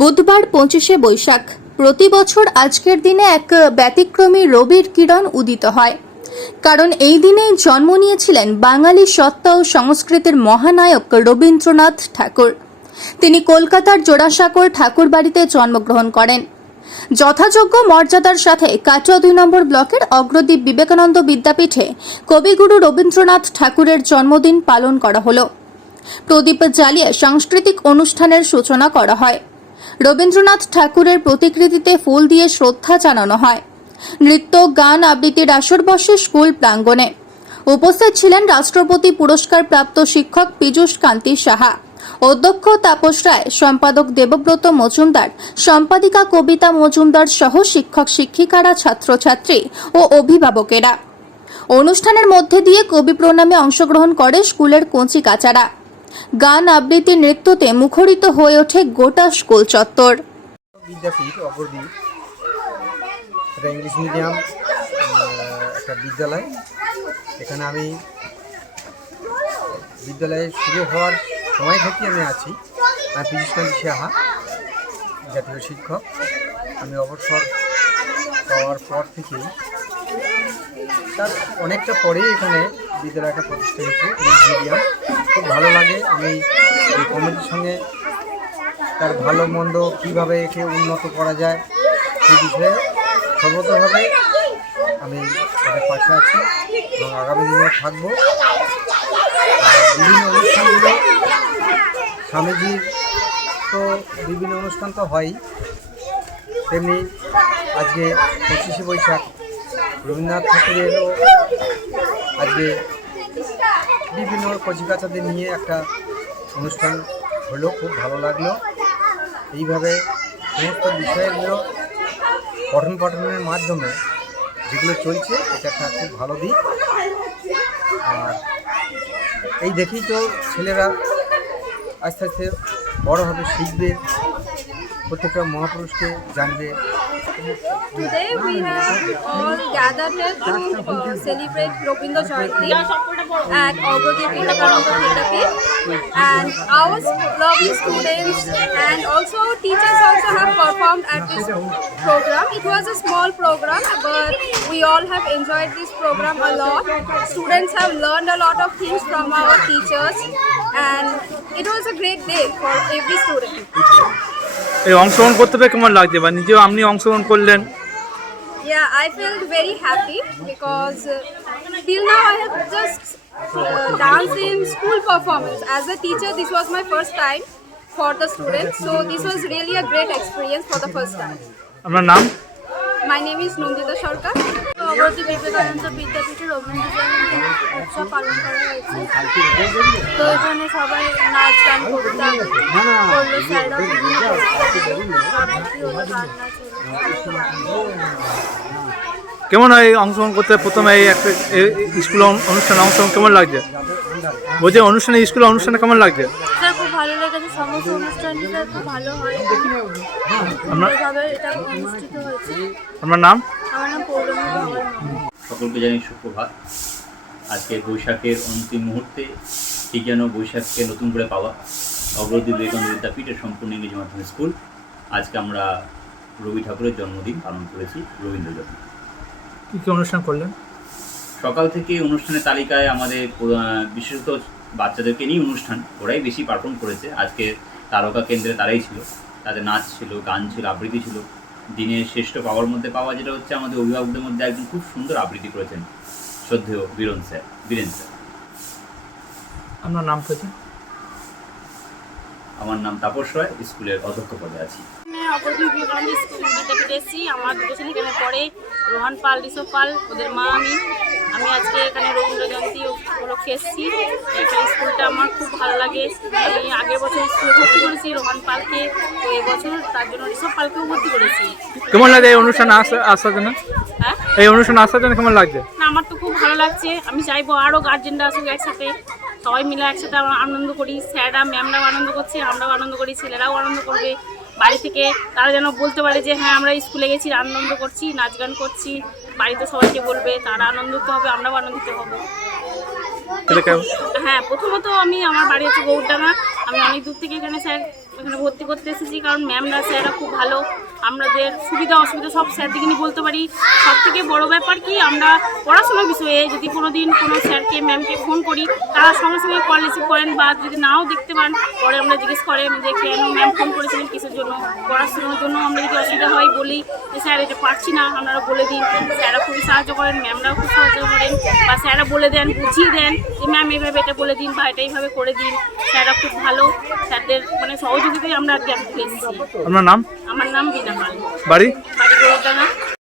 বুধবার 25শে বৈশাখ প্রতি বছর আজকের দিনে এক ব্যতিক্রমী রবির কিরণ উদিত হয়। কারণ এই দিনেই জন্ম নিয়েছিলেন বাঙালি সত্তা ও সংস্কৃতির মহানায়ক রবীন্দ্রনাথ ঠাকুর। তিনি কলকাতার জোড়াসাঁকোর ঠাকুরবাড়িতে জন্মগ্রহণ করেন। যথাযোগ্য মর্যাদার সাথে কাটোয়া 2 নম্বর ব্লকের অগ্রদ্বীপ বিবেকানন্দ বিদ্যাপীঠে কবিগুরু রবীন্দ্রনাথ ঠাকুরের জন্মদিন পালন করা হলো। প্রদীপ জ্বালিয়ে সাংস্কৃতিক অনুষ্ঠানের সূচনা করা হয়। রবীন্দ্রনাথ ঠাকুরের প্রতিকৃতিতে ফুল দিয়ে শ্রদ্ধা জানানো হয়। নৃত্য, গান, আবৃত্তির আসর বসে স্কুল প্রাঙ্গণে। উপস্থিত ছিলেন রাষ্ট্রপতি পুরস্কার প্রাপ্ত শিক্ষক পীযূষ কান্তি সাহা, অধ্যক্ষ তাপস রায়, সম্পাদক দেবব্রত মজুমদার, সম্পাদিকা কবিতা মজুমদার সহ শিক্ষক শিক্ষিকারা, ছাত্রছাত্রী ও অভিভাবকেরা। অনুষ্ঠানের মধ্যে দিয়ে কবি প্রণামে অংশগ্রহণ করে স্কুলের কচি কাচারা। গান, আবৃত্তি, নৃত্যতে মুখরিত হয়ে ওঠে গোটা স্কুল চত্বর। বিদ্যাপীঠ অপরদ্বীপ এটা ইংলিশ মিডিয়াম একটা বিদ্যালয়। এখানে আমি বিদ্যালয়ে শুরু হওয়ার সময় থেকে আমি আছি। আমি পীযূষ কান্তি সাহা, জাতীয় শিক্ষক। আমি অবসর পাওয়ার পর থেকেই তার অনেকটা পরেই এখানে বিদ্যালয়টা প্রতিষ্ঠা হয়েছে ইংলিশ মিডিয়াম। খুব ভালো লাগে। আমি এই কমিটির সঙ্গে তার ভালো মন্দ কীভাবে একে উন্নত করা যায় সেই বিষয়ে সর্বতভাবে আমি তাদের পাশে আছি এবং আগামী দিনে থাকবো। বিভিন্ন অনুষ্ঠানগুলো স্বামীজির তো বিভিন্ন অনুষ্ঠান তো হয়ই, তেমনি আজকে 25শে বৈশাখ রবীন্দ্রনাথ ঠাকুরেরও আজকে বিভিন্ন কচিকাচাদের নিয়ে একটা অনুষ্ঠান হলো। খুব ভালো লাগলো। এইভাবে সমস্ত বিষয়গুলো পঠন পাঠনের মাধ্যমে যেগুলো চলছে এটা একটা খুব ভালো দিক। আর এই দেখেই তো ছেলেরা আস্তে আস্তে বড় হবে, শিখবে, প্রত্যেকটা মহাপুরুষকে জানবে। Today we have all gathered here to celebrate Robindra Jayanti at Ogrodip Vivekananda Vidyapith, and our lovely students and also teachers also have performed at this program. It was a small program, but we all have enjoyed this program a lot. Students have learned a lot of things from our teachers, and it was a great day for every student. এই অংশগ্রহণ করতে পেরে কেমন লাগছে বা নিজেও আপনি অংশগ্রহণ করলেন? Yeah, I felt very happy because till now I have just danced in school performance. As a teacher, this was my first time for the students, so this was really a great experience for the first time. আপনার নাম? My name is Nandita Sarkar. Agradwip Vivekananda বিদ্যাপীঠে Rabindra Jayanti উৎসব পালন করা হয়েছে। তো এখানে সবাই নাচ গান করলো, স্যাররা বিভিন্ন আবৃত্তি হলো, গান নাচ হলো। কেমন হয় অংশগ্রহণ করতে? প্রথমে এই একটা স্কুল অনুষ্ঠানে অংশগ্রহণ কেমন লাগছে? বলছি অনুষ্ঠানে স্কুলের অনুষ্ঠানে কেমন লাগছে? স্যার খুব ভালো লেগেছে। সমস্ত অনুষ্ঠানটি স্যার খুব ভালো হয়। এটা অনুষ্ঠিত হয়েছে। আপনার নাম? আমার নাম পৌলমী। সকলকে জানাই সুপ্রভাত। আজকে বৈশাখের অন্তিম মুহূর্তে ঠিক যেন বৈশাখকে নতুন করে পাওয়া অগ্রদ্বীপ বিবেকানন্দ বিদ্যাপীঠের সম্পূর্ণ ইংরেজি মাধ্যমের স্কুল। আজকে আমরা রবি ঠাকুরের জন্মদিন পালন করেছি রবীন্দ্র জয়ন্তী। কী কী অনুষ্ঠান করলেন? সকাল থেকে অনুষ্ঠানের তালিকায় আমাদের বিশেষত বাচ্চাদেরকে নিয়ে অনুষ্ঠান, ওরাই বেশি পারফর্ম করেছে। আজকে তারকা কেন্দ্রে তারাই ছিল, তাদের নাচ ছিল, গান ছিল, আবৃত্তি ছিল। দিনের শ্রেষ্ঠ পাওয়ার মধ্যে পাওয়া যেটা হচ্ছে আমাদের অভিভাবকদের মধ্যে একজন খুব সুন্দর আবৃত্তি করেছেন, শ্রদ্ধেয় বীরেন স্যার। আপনার নাম পেয়েছেন? আমার নাম তাপস রায়, স্কুলের অধ্যক্ষ পদে আছি। অগ্রদ্বীপ বিবেকানন্দ বিদ্যাপীঠে এসেছি। আমার দুটো ছেলে এখানে পড়ে, রোহান পাল, ঋষভ পাল, ওদের মা আমি আজকে এখানে রবীন্দ্র জয়ন্তী উপলক্ষে এসেছি। এটা স্কুলটা আমার খুব ভালো লাগে। আমি আগের বছর স্কুলে ভর্তি করেছি রোহান পালকে, তো এবছর তার জন্য ঋষভ পালকেও ভর্তি করেছি। কেমন লাগে এই অনুষ্ঠানে আসার জন্য? হ্যাঁ, এই অনুষ্ঠানে আসার জন্য কেমন লাগছে? না, আমার তো খুব ভালো লাগছে। আমি চাইবো আরও গার্জেনরা আসুক একসাথে, সবাই মিলে একসাথে আনন্দ করি। স্যাররা ম্যামরাও আনন্দ করছে, আমরাও আনন্দ করি, ছেলেরাও আনন্দ করবে। বাড়ি থেকে তারা যেন বলতে পারে যে হ্যাঁ আমরা স্কুলে গেছি, আনন্দ করছি, নাচ গান করছি। বাড়িতে সবাইকে বলবে, তারা আনন্দিত হবে, আমরাও আনন্দিত হব। হ্যাঁ, প্রথমত আমি আমার বাড়ি হচ্ছে গৌরডাঙ্গা। আমি অনেক দূর থেকে এখানে স্যার এখানে ভর্তি করতে এসেছি, কারণ ম্যামরা স্যাররা খুব ভালো, আমাদের সুবিধা অসুবিধা সব স্যার থেকে নিয়ে বলতে পারি। সব থেকে বড় ব্যাপার কি, আমরা পড়াশোনার বিষয়ে যদি কোনো দিন কোনো স্যারকে ম্যামকে ফোন করি, তারা সঙ্গে সঙ্গে কল রিসিভ করেন, বা যদি নাও দেখতে পান পরে আমরা জিজ্ঞেস করেন যে কেন ম্যাম ফোন করেছিলেন, কিসের জন্য। পড়াশোনার জন্য আমরা যদি অসুবিধা হয় বলি যে স্যার এটা পারছি না, আপনারা বলে দিন। স্যাররা খুবই সাহায্য করেন, ম্যামরাও খুব সাহায্য করেন, বা স্যাররা বলে দেন, বুঝিয়ে দেন যে ম্যাম এইভাবে এটা বলে দিন বা এটা এইভাবে করে দিন। স্যাররা খুব ভালো, স্যারদের মানে সহযোগিতায় আমরা আজকে এসেছি। আপনার নাম? আমার নাম বিনা পাল, বাড়ি? বাড়ি গৌরডাঙ্গা।